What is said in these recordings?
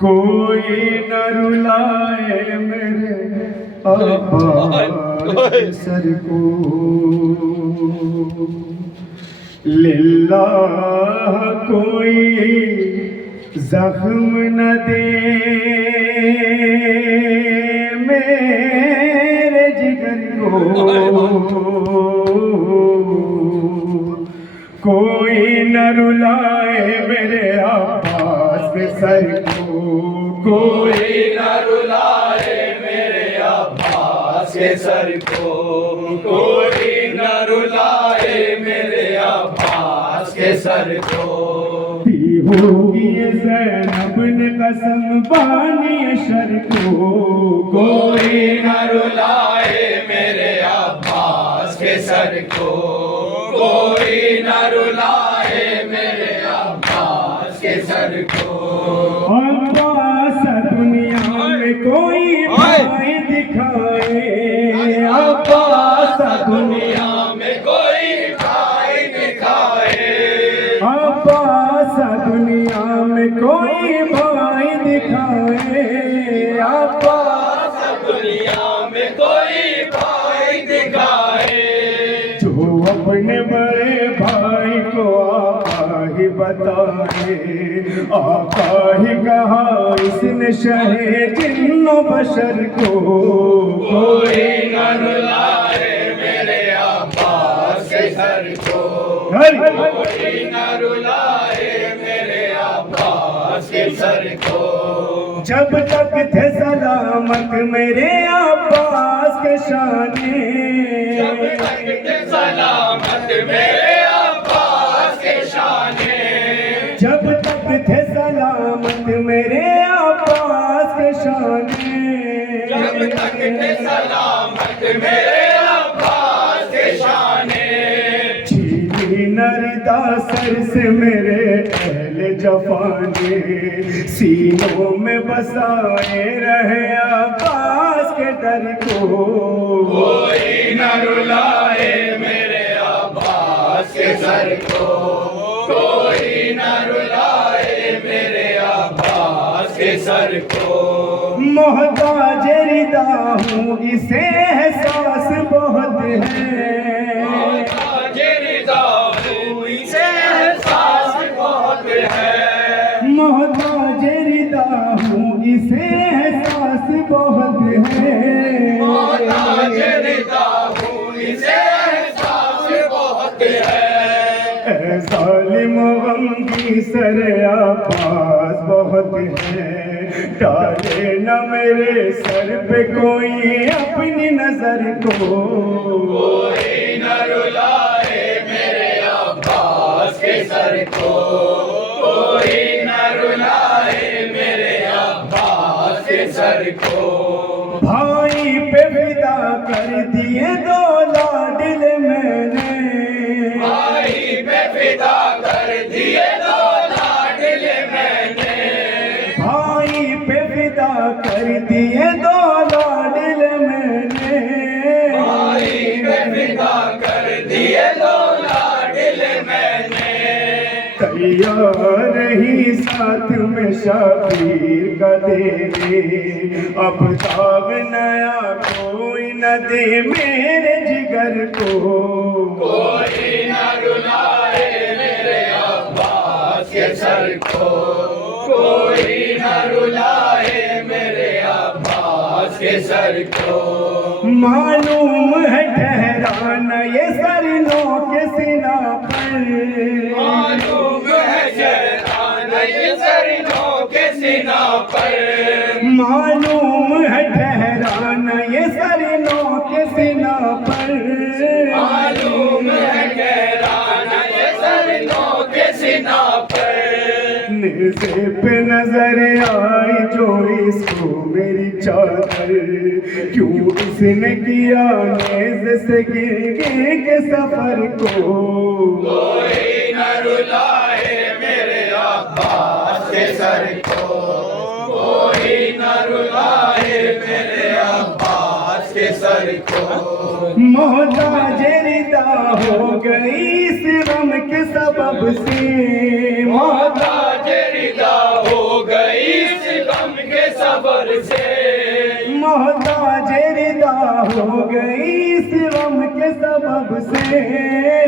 कोई न रुलाए मेरे आबाद सर को, लिल्लाह कोई जख्म न दे मेरे जिगर को, कोई न रुलाए मेरे आबाद के सर को, कोई न रुलाए मेरे अब्बास के सर को, कोई न रुलाए मेरे अब्बास के सर को। पी होगी ज़ैनब ने कसम बानी शर को, कोई न रुलाए मेरे अब्बास के सर को, कोई न रुलाए मेरे अब्बास के सर को। अब्बास दुनिया में कोई भाई दिखाए, अब्बास दुनिया में कोई भाई दिखाए, अब्बास दुनिया में कोई भाई दिखाए, अब्बास दुनिया में कोई भाई दिखाए। जो अपने बड़े भाई को आका ही बताए, आका ही कहा इसने शहे जिन्नो बशर को, कोई न रुलाए मेरे अब्बास के सर को, कोई न रुलाए मेरे अब्बास के सर को। जब तक थे सलामत मेरे अब्बास के शाने, जब तक थे सलामत मेरे अब्बास के शाने, जब तक थे सलामत मेरे अब्बास के शाने, जब तक थे सलामत मेरे अब्बास के शाने। छीनी नरदा सर से मेरे अहले जफाने, सीनों में बसाए रहे अब्बास के डर को, कोई न रुलाए मेरे अब्बास के सर को, कोई न रुलाए मेरे अब्बास के सर को। मोहताज रिदा हूँ इसे एहसास बहुत है, मोहताज रिदा हूँ इसे एहसास बहुत है, मोहताज रिदा हूँ इसे एहसास बहुत है, मोहताज रिदा हूँ इसे एहसास बहुत है। ज़ालिम गम की सर आपास बहुत है, डाले न मेरे सर पे कोई अपनी नजर को, कोई न रुलाए मेरे अब्बास के सर को, कोई न रुलाए मेरे अब्बास के सर को। भाई पे विदा कर दिए दो लाडल मैंने, भाई पे फिदा कर दिए दो लाडल मैंने, भाई पे विदा कर दिए दो लाडल मैंने, भाई पे फिदा कर दिए दो लाडल मैंने। तैयार ही साथ में शाबीर का देने, अब दाग नया कोई न दे मेरे जिगर को, कोई न रुलाए मेरे अब्बास के सर को, कोई न रुलाए मेरे अब्बास के सर को। मालूम है ठहराना ये सरनों के सीना पर, मालूम है शहराना ये सरनों के सीना पर, मालूम है ठहराना ये सरनों के सीना पर, मालूम है ठहराना ये सरनों के सीना पर। नेज़े पे नजर आई जो इसको मेरी चादर, क्यों इसने किया नेज़े से गिर गिर के सफर को, कोई न रुलाए मेरे अब्बास के सर को, कोई न रुलाए मेरे अब्बास के सर को। मोहताज रिदा हो गई इस गम के सबब से, सबर से मोहताज रिदा हो गई इस गम के सबब से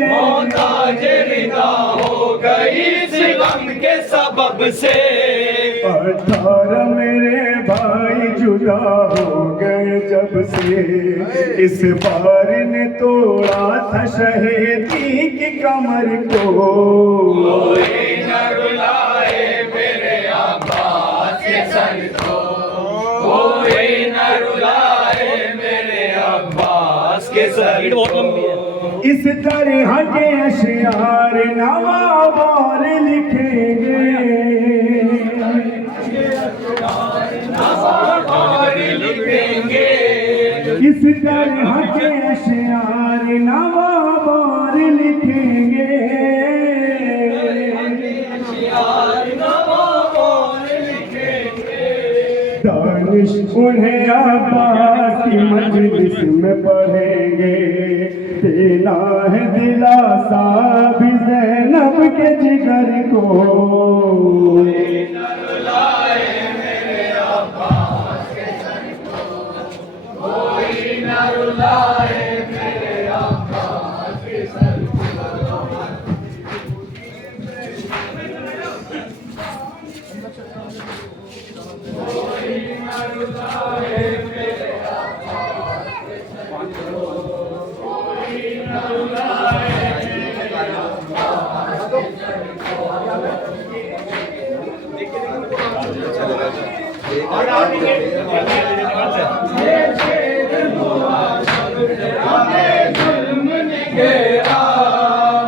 मोहताज रिदा हो गई इस गम के सबब से 18 मेरे भाई जुदा हो गए जब से इस बार ने तोड़ा था शहीदी की कमर को कोई न रुलाए मेरे अब्बास के सर को कोई न रुलाए मेरे अब्बास के सर को इस तरह के अशियार नवाबार लिखेंगे और लिखेंगे इस तरह के अशियार नवाबार लिखेंगे दानिश उन्हें अब्बास की मजलिस में पढ़ेंगे देना है दिलासा भी ज़ैनब के जिगर को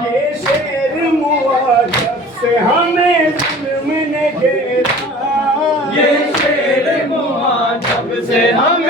ये शेर मुआजब से हमें जुल्म ने घेरा ये शेर मुआजब से हमें